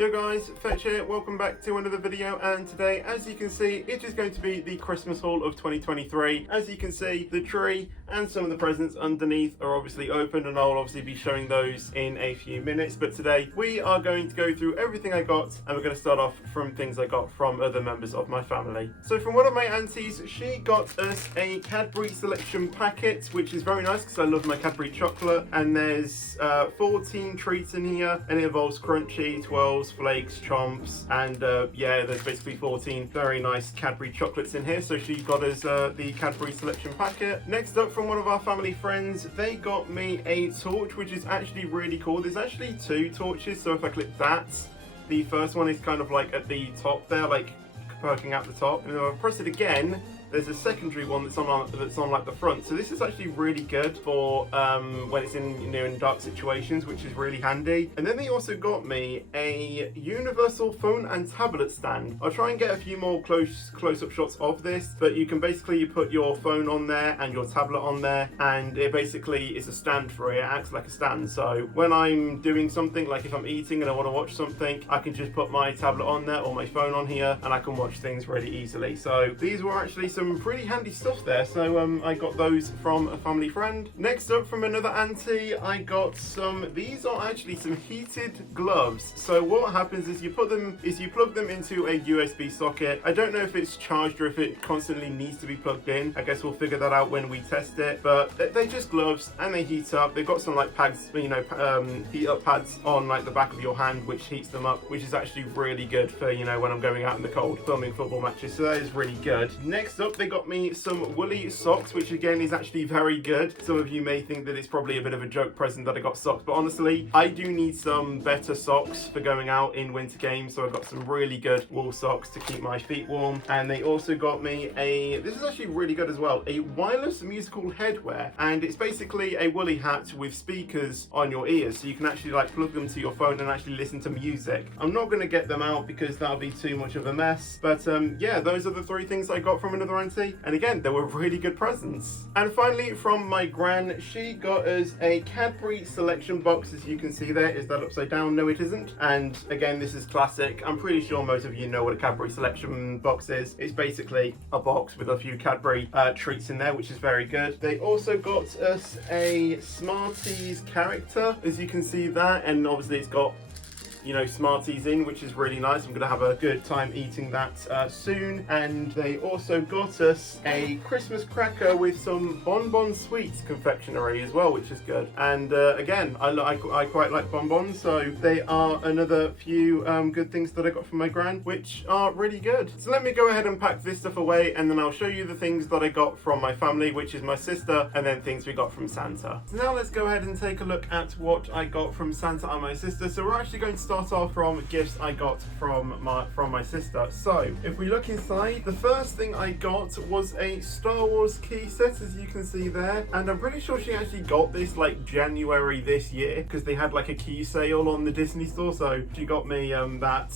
Yo guys, Fetchy here, welcome back to another video, and today, as you can see, it is going to be the Christmas haul of 2023. As you can see, the tree and some of the presents underneath are obviously open, and I'll obviously be showing those in a few minutes. But today, we are going to go through everything I got, and we're going to start off from things I got from other members of my family. So from one of my aunties, she got us a Cadbury selection packet, which is very nice because I love my Cadbury chocolate, and there's 14 treats in here, and it involves crunchy, twirls, flakes, chomps, and yeah, there's basically 14 very nice Cadbury chocolates in here. So she got us the Cadbury selection packet. Next up, from one of our family friends, they got me a torch, which is actually really cool. There's actually two torches, so if I click that, the first one is kind of like at the top there, like poking out the top, and if I press it again, there's a secondary one that's on like the front. So this is actually really good for when it's in dark situations, which is really handy. And then they also got me a universal phone and tablet stand. I'll try and get a few more close-up shots of this, but you can basically put your phone on there and your tablet on there, and it basically is a stand for it. It acts like a stand. So when I'm doing something, like if I'm eating and I want to watch something, I can just put my tablet on there or my phone on here, and I can watch things really easily. So these were actually some pretty handy stuff there. So I got those from a family friend. Next up, from another auntie, I got these are actually some heated gloves. So what happens is you plug them into a USB socket. I don't know if it's charged or if it constantly needs to be plugged in. I guess we'll figure that out when we test it, but they're just gloves and they heat up. They've got some like pads, heat up pads on like the back of your hand, which heats them up, which is actually really good for when I'm going out in the cold filming football matches. So that is really good. Next up, they got me some woolly socks, which again is actually very good. Some of you may think that it's probably a bit of a joke present that I got socks, but honestly, I do need some better socks for going out in winter games. So I've got some really good wool socks to keep my feet warm. And they also got me this is actually really good as well, a wireless musical headwear, and it's basically a woolly hat with speakers on your ears, so you can actually like plug them to your phone and actually listen to music. I'm not going to get them out because that'll be too much of a mess, but yeah, those are the three things I got from another auntie. And again, they were really good presents. And finally, from my gran, she got us a Cadbury selection box. As you can see there, is that upside down? No, it isn't. And again, this is classic. I'm pretty sure most of you know what a Cadbury selection box is. It's basically a box with a few Cadbury treats in there, which is very good. They also got us a Smarties character, as you can see that, and obviously it's got Smarties in, which is really nice. I'm gonna have a good time eating that soon. And they also got us a Christmas cracker with some bonbon sweets confectionery as well, which is good. And again, I quite like bonbons, so they are another few good things that I got from my gran, which are really good. So let me go ahead and pack this stuff away, and then I'll show you the things that I got from my family, which is my sister, and then things we got from Santa. So now let's go ahead and take a look at what I got from Santa and my sister. So we're actually going to start off from gifts I got from my sister. So if we look inside, the first thing I got was a Star Wars key set, as you can see there, and I'm pretty sure she actually got this like January this year because they had like a key sale on the Disney store. So she got me that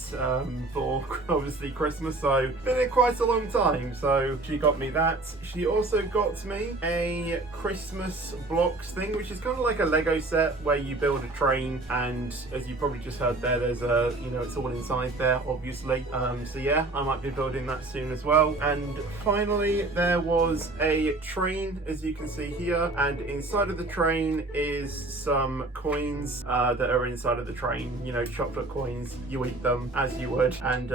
for obviously Christmas, so been in quite a long time, so she got me that. She also got me a Christmas blocks thing, which is kind of like a Lego set where you build a train, and as you probably just heard there's it's all inside there, obviously. So yeah, I might be building that soon as well. And finally, there was a train, as you can see here, and inside of the train is some coins that are inside of the train, chocolate coins. You eat them as you would, and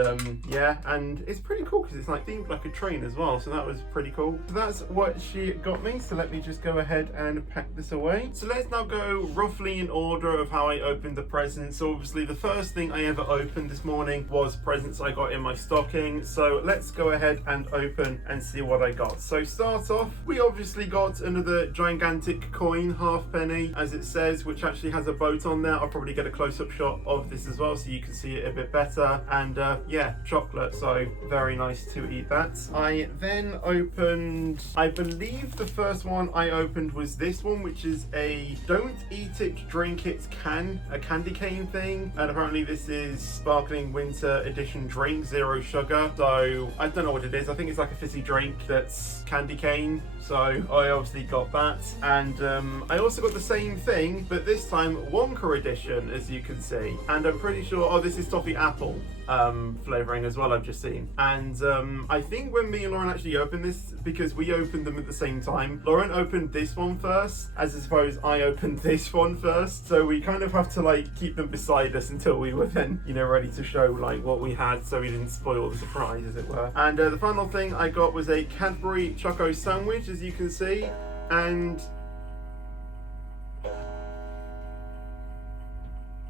yeah, and it's pretty cool because it's like themed like a train as well, so that was pretty cool. So that's what she got me. So let me just go ahead and pack this away. So let's now go roughly in order of how I opened the presents. So obviously the first thing I ever opened this morning was presents I got in my stocking. So let's go ahead and open and see what I got. So start off, we obviously got another gigantic coin, halfpenny, as it says, which actually has a boat on there. I'll probably get a close-up shot of this as well so you can see it a bit better. And yeah, chocolate, so very nice to eat that. I then opened, I believe the first one I opened was this one, which is a don't eat it, drink it a candy cane thing. And and apparently this is sparkling winter edition drink, 0 sugar. So I don't know what it is. I think it's like a fizzy drink that's candy cane. So I obviously got that, and I also got the same thing, but this time Wonka edition, as you can see. And I'm pretty sure, oh, this is toffee apple flavouring as well, I've just seen. And I think when me and Lauren actually opened this, because we opened them at the same time, Lauren opened this one first, as I suppose I opened this one first. So we kind of have to like keep them beside us until we were then, you know, ready to show like what we had, so we didn't spoil the surprise, as it were. And the final thing I got was a Cadbury Choco sandwich, as you can see, and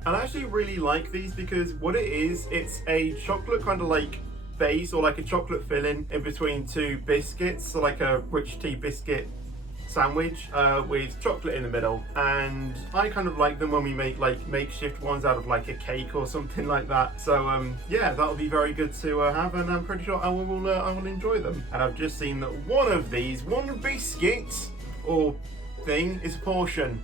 I actually really like these because what it is, it's a chocolate kind of like base, or like a chocolate filling in between two biscuits, so like a rich tea biscuit sandwich with chocolate in the middle. And I kind of like them when we make like makeshift ones out of like a cake or something like that. So yeah, that'll be very good to have, and I'm pretty sure I will enjoy them. And I've just seen that one of these, one biscuit or thing, is a portion.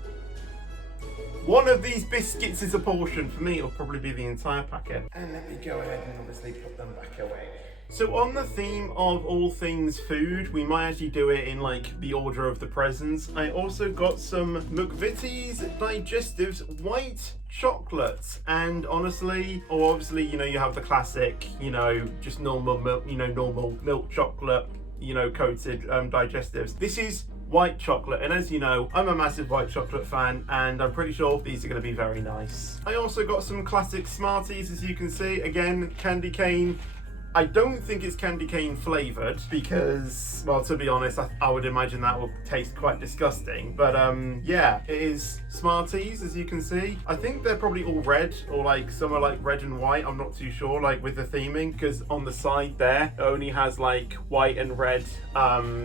One of these biscuits is a portion. For me, it'll probably be the entire packet. And let me go ahead and obviously put them back away. So on the theme of all things food, we might actually do it in like the order of the presents. I also got some McVitie's Digestives white chocolate, and honestly, or obviously, you know, you have the classic, you know, just normal milk, you know, normal milk chocolate, you know, coated digestives. This is white chocolate, and as you know, I'm a massive white chocolate fan, and I'm pretty sure these are going to be very nice. I also got some classic Smarties, as you can see. Again, candy cane. I don't think it's candy cane flavoured because, well, to be honest, I would imagine that will taste quite disgusting. But yeah, it is Smarties, as you can see. I think they're probably all red, or like some are like red and white. I'm not too sure, like with the theming, because on the side there it only has like white and red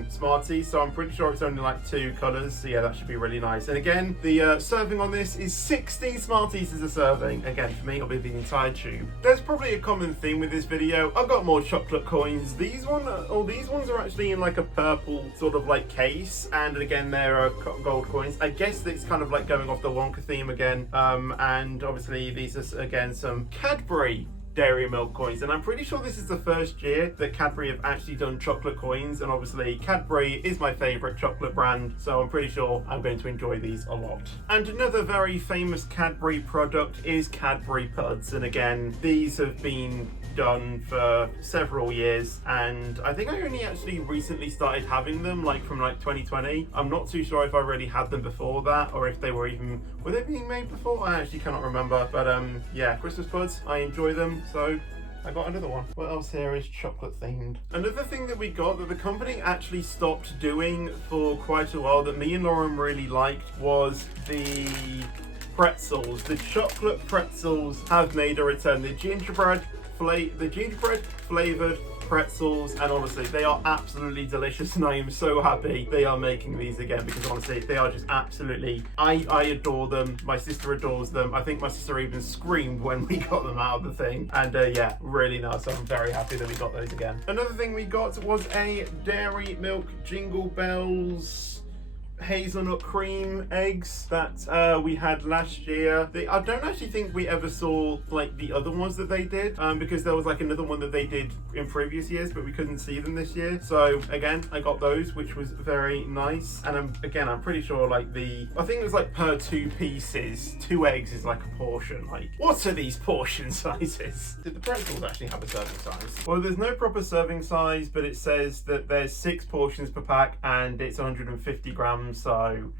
Smarties. So I'm pretty sure it's only like 2 colours. So yeah, that should be really nice. And again, the serving on this is 16 Smarties as a serving. Again, for me, it'll be the entire tube. There's probably a common theme with this video. I've got more chocolate coins. These ones are actually in like a purple sort of like case, and again there are gold coins. I guess it's kind of like going off the Wonka theme again, and obviously these are again some Cadbury dairy milk coins, and I'm pretty sure this is the first year that Cadbury have actually done chocolate coins, and obviously Cadbury is my favourite chocolate brand, so I'm pretty sure I'm going to enjoy these a lot. And another very famous Cadbury product is Cadbury Puds, and again these have been done for several years, and I think I only actually recently started having them, like from like 2020. I'm not too sure if I already had them before that, or if they were they being made before? I actually cannot remember, but yeah, Christmas Puds, I enjoy them, so I got another one. What else here is chocolate themed? Another thing that we got that the company actually stopped doing for quite a while that me and Lauren really liked was the pretzels. The chocolate pretzels have made a return. The gingerbread flavoured pretzels, and honestly they are absolutely delicious, and I am so happy they are making these again, because honestly they are just absolutely, I adore them. My sister adores them. I think my sister even screamed when we got them out of the thing, and yeah, really nice. So I'm very happy that we got those again. Another thing we got was a Dairy Milk Jingle Bells hazelnut cream eggs that we had last year. I don't actually think we ever saw like the other ones that they did, because there was like another one that they did in previous years, but we couldn't see them this year. So again, I got those, which was very nice. And I'm pretty sure like I think it was like per 2 pieces, 2 eggs is like a portion. Like, what are these portion sizes? Did the pretzels actually have a serving size? Well, there's no proper serving size, but it says that there's 6 portions per pack, and it's 150 grams. So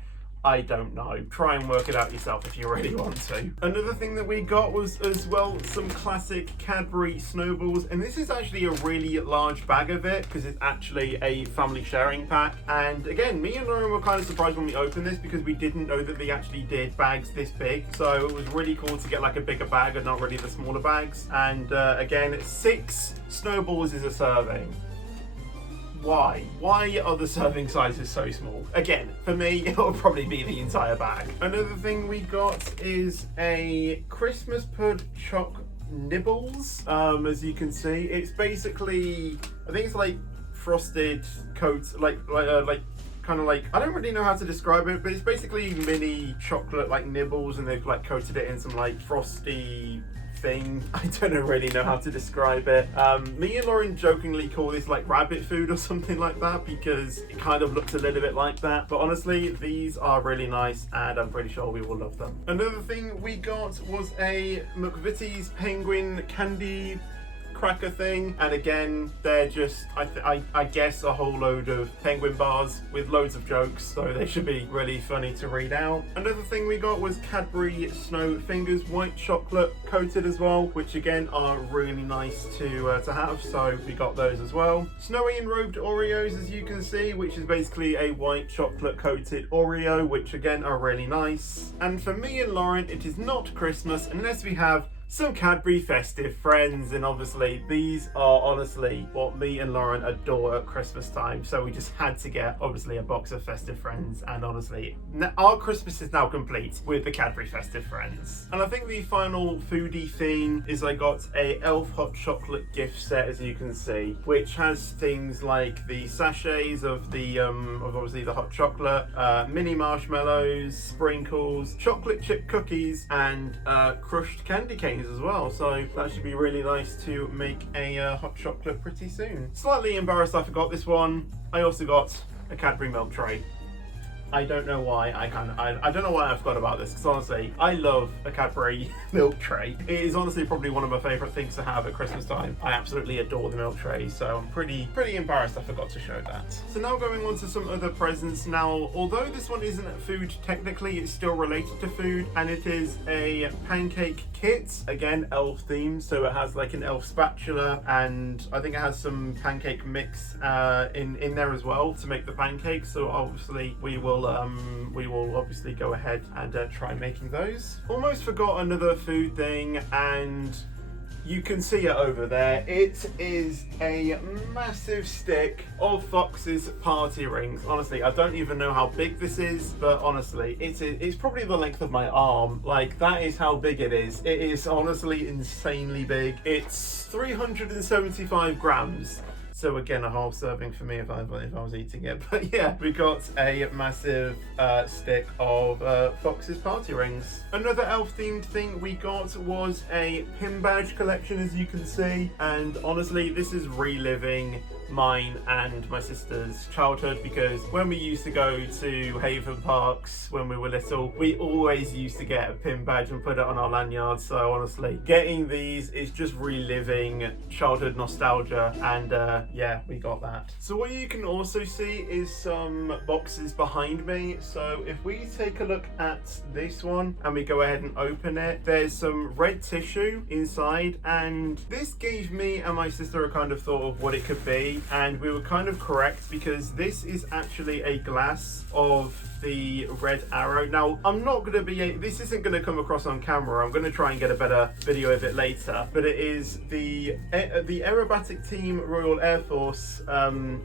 I don't know. Try and work it out yourself if you really want to. Another thing that we got was as well some classic Cadbury snowballs, and this is actually a really large bag of it because it's actually a family sharing pack. And again, me and Lauren were kind of surprised when we opened this because we didn't know that they actually did bags this big. So it was really cool to get like a bigger bag and not really the smaller bags. And again, 6 snowballs is a serving. Why? Why are the serving sizes so small? Again, for me, it'll probably be the entire bag. Another thing we got is a Christmas Pud Choc Nibbles. As you can see, it's basically, I think it's like frosted coats, like kind of like, I don't really know how to describe it, but it's basically mini chocolate like nibbles, and they've like coated it in some like frosty thing. I don't really know how to describe it. Me and Lauren jokingly call this like rabbit food or something like that because it kind of looks a little bit like that. But honestly, these are really nice and I'm pretty sure we will love them. Another thing we got was a McVitie's penguin candy cracker thing, and again they're just I guess a whole load of penguin bars with loads of jokes, so they should be really funny to read out. Another thing we got was Cadbury Snow Fingers white chocolate coated as well, which again are really nice to have, so we got those as well. Snowy Enrobed Oreos, as you can see, which is basically a white chocolate coated Oreo, which again are really nice. And for me and Lauren, it is not Christmas unless we have some Cadbury Festive Friends, and obviously these are honestly what me and Lauren adore at Christmas time, so we just had to get obviously a box of Festive Friends, and honestly our Christmas is now complete with the Cadbury Festive Friends. And I think the final foodie thing is I got a Elf hot chocolate gift set, as you can see, which has things like the sachets of the of obviously the hot chocolate, mini marshmallows, sprinkles, chocolate chip cookies, and crushed candy canes as well, so that should be really nice to make a hot chocolate pretty soon. Slightly embarrassed I forgot this one. I also got a Cadbury milk tray. I don't know why I don't know why I forgot about this, because honestly I love a Cadbury milk tray. It is honestly probably one of my favourite things to have at Christmas time. I absolutely adore the milk tray, so I'm pretty embarrassed I forgot to show that. So now going on to some other presents. Now, although this one isn't food technically, it's still related to food, and it is a pancake kit, again elf themed, so it has like an elf spatula, and I think it has some pancake mix in there as well to make the pancakes. So obviously we will obviously go ahead and try making those. Almost forgot another food thing, and you can see it over there. It is a massive stick of Fox's party rings. Honestly, I don't even know how big this is, but honestly, it's probably the length of my arm. Like, that is how big it is. It is honestly insanely big. It's 375 grams. So again, a whole serving for me if I was eating it. But yeah, we got a massive stick of Fox's party rings. Another elf themed thing we got was a pin badge collection, as you can see. And honestly, this is reliving mine and my sister's childhood, because when we used to go to Haven Parks when we were little, we always used to get a pin badge and put it on our lanyard. So honestly, getting these is just reliving childhood nostalgia, and yeah, we got that. So what you can also see is some boxes behind me. So if we take a look at this one and we go ahead and open it, there's some red tissue inside, and this gave me and my sister a kind of thought of what it could be. And we were kind of correct, because this is actually a glass of the Red Arrow. Now, I'm not going to be, this isn't going to come across on camera. I'm going to try and get a better video of it later, but it is the Aerobatic Team Royal Air Force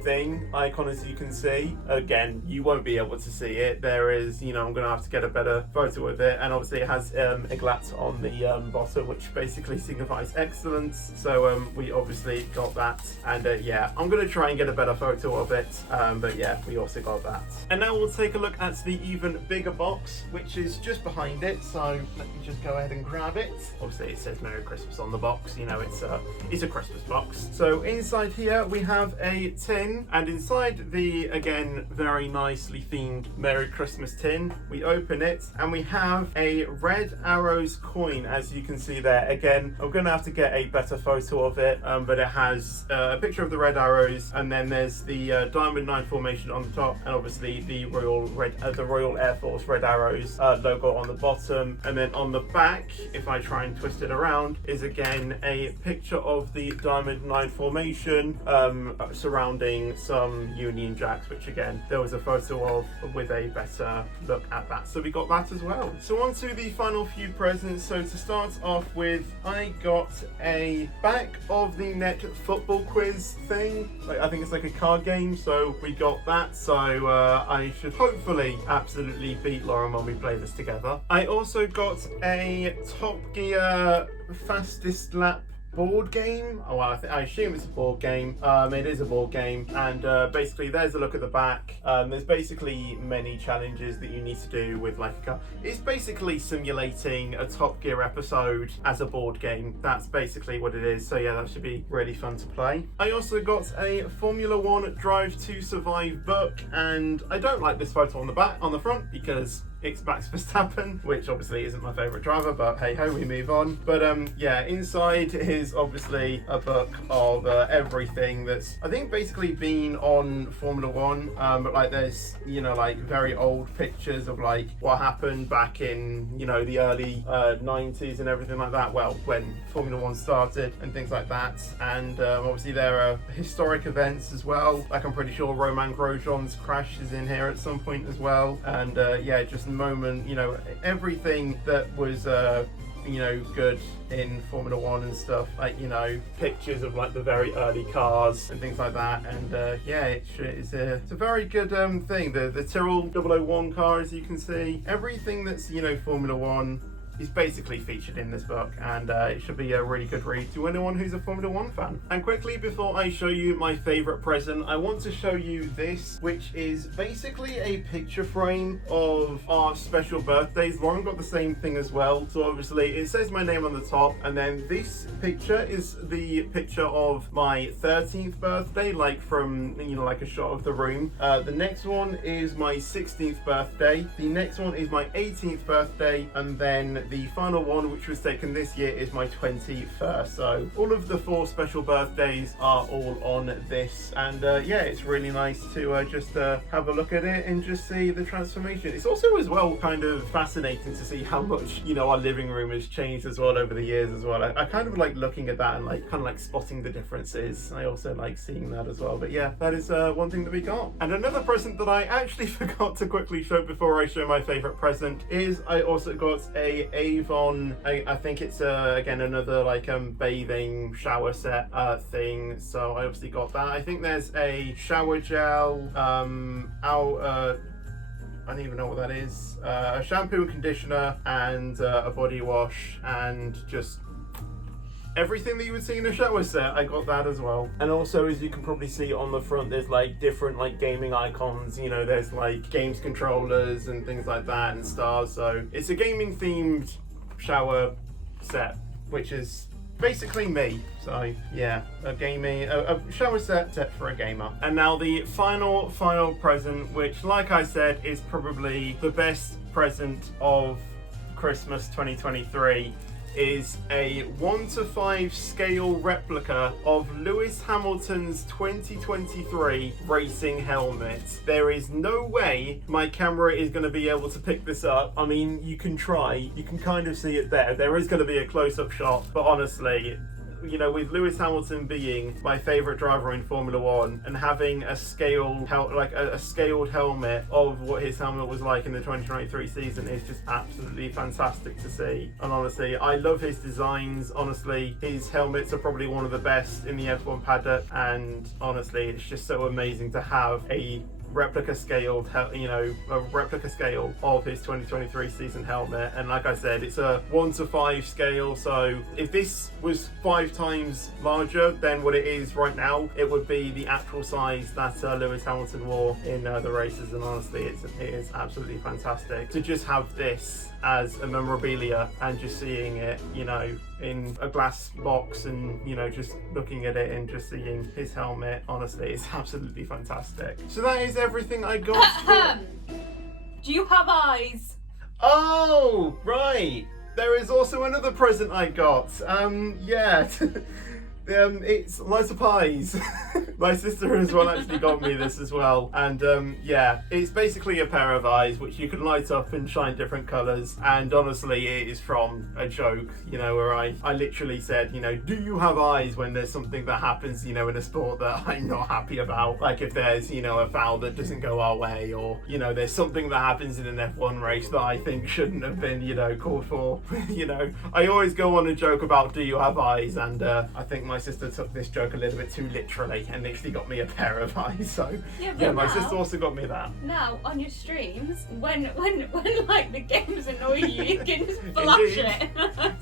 thing icon, as you can see. Again, you won't be able to see it. There is, you know, I'm going to have to get a better photo of it, and obviously it has a glat on the bottom, which basically signifies excellence. So we obviously got that, and yeah, I'm going to try and get a better photo of it, but yeah, we also got that. And now we'll take a look at the even bigger box, which is just behind it. So let me just go ahead and grab it. Obviously it says Merry Christmas on the box, you know, it's a Christmas box. So inside here we have a tin, and inside the, again, very nicely themed Merry Christmas tin, we open it and we have a Red Arrows coin, as you can see there. Again, I'm gonna have to get a better photo of it, but it has a picture of the Red Arrows, and then there's the Diamond 9 formation on the top, and obviously the Royal Air Force Red Arrows logo on the bottom. And then on the back, if I try and twist it around, is again a picture of the Diamond 9 formation surrounding some Union Jacks, which again, there was a photo of with a better look at that. So we got that as well. So on to the final few presents. So to start off with, I got a back of the net football quiz thing. Like, I think it's like a card game, so we got that. So I should hopefully absolutely beat Lauren when we play this together. I also got a Top Gear fastest lap board game. Oh, well, I assume it's a board game. It is a board game, and basically there's a look at the back. There's basically many challenges that you need to do with like a car. It's basically simulating a Top Gear episode as a board game. That's basically what it is. So yeah, that should be really fun to play. I also got a Formula One Drive to Survive book, and I don't like this photo on the front because it's Max Verstappen, which obviously isn't my favourite driver, but hey ho, we move on. But yeah, inside is obviously a book of everything that's, I think, basically been on Formula One, but like there's, you know, like very old pictures of like what happened back in, you know, the early 90s and everything like that, well, when Formula One started and things like that. And obviously there are historic events as well, like I'm pretty sure Romain Grosjean's crash is in here at some point as well. And yeah, just moment, you know, everything that was you know, good in Formula One and stuff, like, you know, pictures of like the very early cars and things like that. And yeah, it's a very good thing. The Tyrrell 001 car, as you can see, everything that's, you know, Formula One is basically featured in this book, and it should be a really good read to anyone who's a Formula One fan. And quickly, before I show you my favourite present, I want to show you this, which is basically a picture frame of our special birthdays. Lauren got the same thing as well. So obviously it says my name on the top, and then this picture is the picture of my 13th birthday, like from, you know, like a shot of the room. The next one is my 16th birthday. The next one is my 18th birthday, and then the final one, which was taken this year, is my 21st. So all of the 4 special birthdays are all on this, and yeah, it's really nice to just have a look at it and just see the transformation. It's also as well kind of fascinating to see how much, you know, our living room has changed as well over the years as well. I kind of like looking at that and like kind of like spotting the differences. I also like seeing that as well. But yeah, that is one thing that we got. And another present that I actually forgot to quickly show before I show my favorite present is I also got a Avon, I think it's again another like bathing shower set thing. So I obviously got that. I think there's a shower gel, I don't even know what that is, a shampoo and conditioner, and a body wash, and just everything that you would see in a shower set. I got that as well. And also, as you can probably see on the front, there's like different like gaming icons, you know, there's like games controllers and things like that, and stars. So it's a gaming themed shower set, which is basically me. So yeah, a shower set for a gamer. And now the final present, which, like I said, is probably the best present of Christmas 2023, is a 1:5 scale replica of Lewis Hamilton's 2023 racing helmet. There is no way my camera is going to be able to pick this up. I mean, you can try, you can kind of see it there. There is going to be a close-up shot, but honestly, you know, with Lewis Hamilton being my favourite driver in Formula One and having a scaled helmet of what his helmet was like in the 2023 season is just absolutely fantastic to see. And honestly, I love his designs. Honestly, his helmets are probably one of the best in the F1 paddock, and honestly, it's just so amazing to have a replica scale of his 2023 season helmet. And like I said, it's a 1:5 scale, so if this was 5 times larger than what it is right now, it would be the actual size that Lewis Hamilton wore in the races. And honestly, it is absolutely fantastic to just have this as a memorabilia and just seeing it, you know, in a glass box, and, you know, just looking at it and just seeing his helmet. Honestly, it's absolutely fantastic. So that is everything I got. Do you have eyes? Oh, right. There is also another present I got. Yeah. It's loads of pies. My sister as well actually got me this as well, and yeah, it's basically a pair of eyes which you can light up and shine different colours. And honestly, it is from a joke, you know, where I literally said, you know, do you have eyes, when there's something that happens, you know, in a sport that I'm not happy about, like if there's, you know, a foul that doesn't go our way, or, you know, there's something that happens in an F1 race that I think shouldn't have been, you know, called for. You know, I always go on a joke about do you have eyes, and I think my my sister took this joke a little bit too literally and literally got me a pair of eyes. So but my now, sister also got me that. Now on your streams, when like the games annoy you, you can just flash it.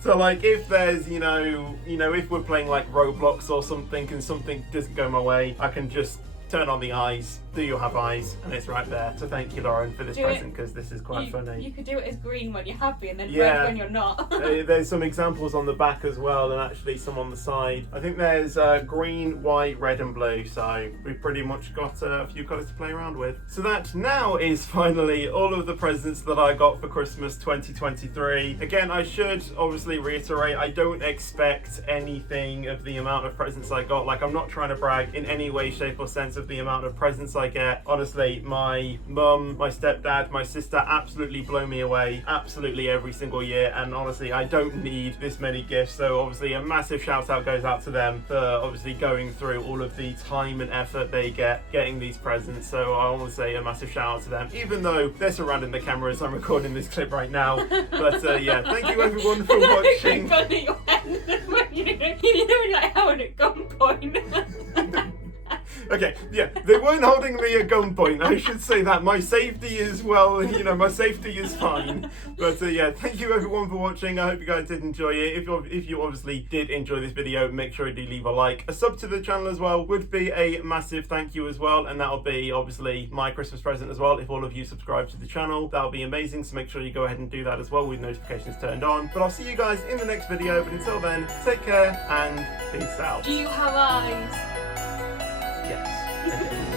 So like if there's if we're playing like Roblox or something and something doesn't go my way, I can just turn on the eyes. Do you have eyes? And it's right there. So thank you, Lauren, for this present, because this is quite funny. You could do it as green when you're happy and then Yeah. red when you're not. There's some examples on the back as well, and actually some on the side. I think there's green, white, red and blue, so we've pretty much got a few colours to play around with. So that now is finally all of the presents that I got for Christmas 2023. Again, I should obviously reiterate, I don't expect anything of the amount of presents I got. Like, I'm not trying to brag in any way, shape or sense of the amount of presents I get. Honestly, my mum, my stepdad, my sister absolutely blow me away absolutely every single year, and honestly I don't need this many gifts. So obviously a massive shout out goes out to them for obviously going through all of the time and effort they get getting these presents. So I want to say a massive shout out to them, even though they're surrounding the camera as I'm recording this clip right now. But yeah, thank you everyone for watching. Funny when you're like held at gunpoint. Okay, yeah, they weren't holding me at gunpoint. I should say that. My safety is, well, my safety is fine. But yeah, thank you everyone for watching. I hope you guys did enjoy it. If you obviously did enjoy this video, make sure you do leave a like. A sub to the channel as well would be a massive thank you as well. And that'll be obviously my Christmas present as well. If all of you subscribe to the channel, that'll be amazing. So make sure you go ahead and do that as well with notifications turned on. But I'll see you guys in the next video. But until then, take care and peace out. Do you have eyes? Yes.